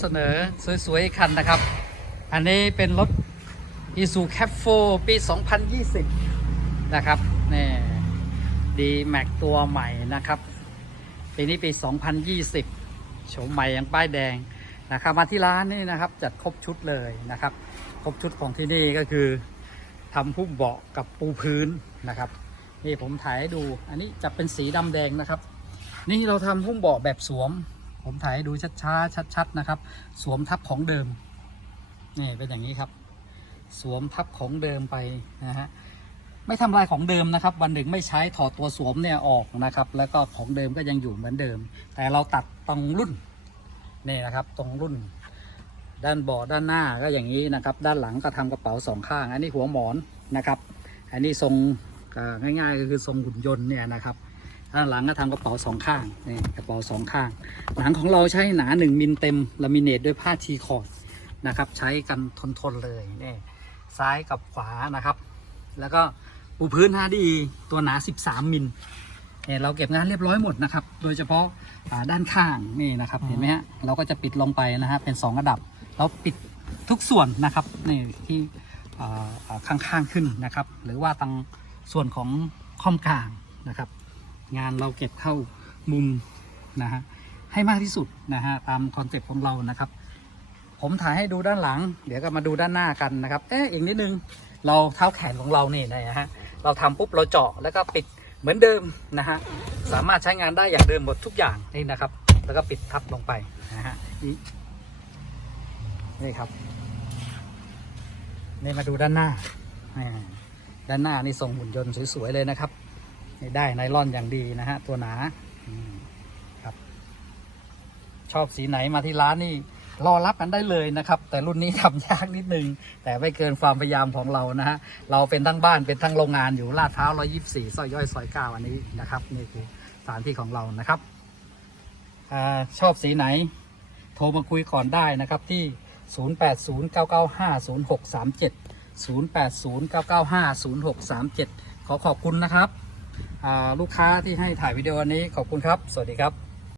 เสนอสวยๆอีคันนะครับ อันนี้เป็นรถ i s u c a p 4ปี 2020 นะครับนี่ดีแม็กตัวใหม่นะครับ ปีนี้ปี 2020 โฉมใหม่ยังป้ายแดงนะครับ มาที่ร้านนี่นะครับ จัดครบชุดเลยนะครับ ครบชุดของที่นี่ก็คือทำพุ่มเบาะกับปูพื้นนะครับ นี่ผมถ่ายให้ดู อันนี้จะเป็นสีดำแดงนะครับ นี่เราทำพุ่มเบาะแบบสวม ผมถ่ายให้ดูช้าๆชัดๆนะครับ สวมทับของเดิมนี่เป็นอย่างนี้ครับ สวมทับของเดิมไปนะฮะไม่ทำลายของเดิมนะครับ วันหนึ่งไม่ใช้ถอดตัวสวมเนี่ยออกนะครับ แล้วก็ของเดิมก็ยังอยู่เหมือนเดิม แต่เราตัดตรงรุ่นนี่นะครับ ตรงรุ่น ด้านเบาะด้านหน้าก็อย่างนี้นะครับ ด้านหลังก็ทำกระเป๋าสองข้าง อันนี้หัวหมอนนะครับ อันนี้ทรงง่ายๆก็คือทรงหุ่นยนต์เนี่ยนะครับ ด้านหลังก็ทำกระเป๋าสองข้างนี่กระเป๋าสองข้าง หนังของเราใช้หนาหนึ่งมิลเต็มลามิเนตด้วยผ้าทีคอร์ดนะครับ ใช้กันทนๆเลยนี่ซ้ายกับขวานะครับ แล้วก็ปูพื้น 5D ตัวหนา 13 มิลเนี่ยเราเก็บงานเรียบร้อยหมดนะครับ โดยเฉพาะอ่าด้านข้างนี่นะครับ เห็นไหมฮะ เราก็จะปิดลงไปนะฮะ เป็น 2 ระดับ เราปิดทุกส่วนนะครับนี่ที่อ่าอ่าข้างๆขึ้นนะครับ หรือว่าตังส่วนของค่อมกลางนะครับ งานเราเก็บเข้ามุมนะฮะให้มากที่สุดนะฮะตามคอนเซ็ปต์ของเรานะครับ ผมถ่ายให้ดูด้านหลัง เดี๋ยวก็มาดูด้านหน้ากันนะครับเอ๊ะอีกนิดนึงเราเท้าแขนของเราเนี่นะฮะเราทำปุ๊บเราเจาะแล้วก็ปิดเหมือนเดิมนะฮะสามารถใช้งานได้อย่างเดิมหมดทุกอย่างนี่นะครับ แล้วก็ปิดทับลงไปนะฮะนี่ครับนี่มาดูด้านหน้าอ่าด้านหน้านี่ทรงหุ่นยนต์สวยๆเลยนะครับ ได้ไนลอนอย่างดีนะฮะ ตัวหนาครับ ชอบสีไหนมาที่ร้านนี่รอรับกันได้เลยนะครับ แต่รุ่นนี้ทำยากนิดนึง แต่ไม่เกินความพยายามของเรานะฮะ เราเป็นทั้งบ้านเป็นทั้งโรงงานอยู่ลาดพร้า 124 ซอยย่อยซอยเก้าอันนี้นะครับ นี่คือสถานที่ของเรานะครับอชอบสีไหน โทรมาคุยก่อนได้นะครับที่ 0809950637 0809950637 ขอขอบคุณนะครับ ลูกค้าที่ให้ถ่ายวิดีโอนี้ขอบคุณครับ สวัสดีครับ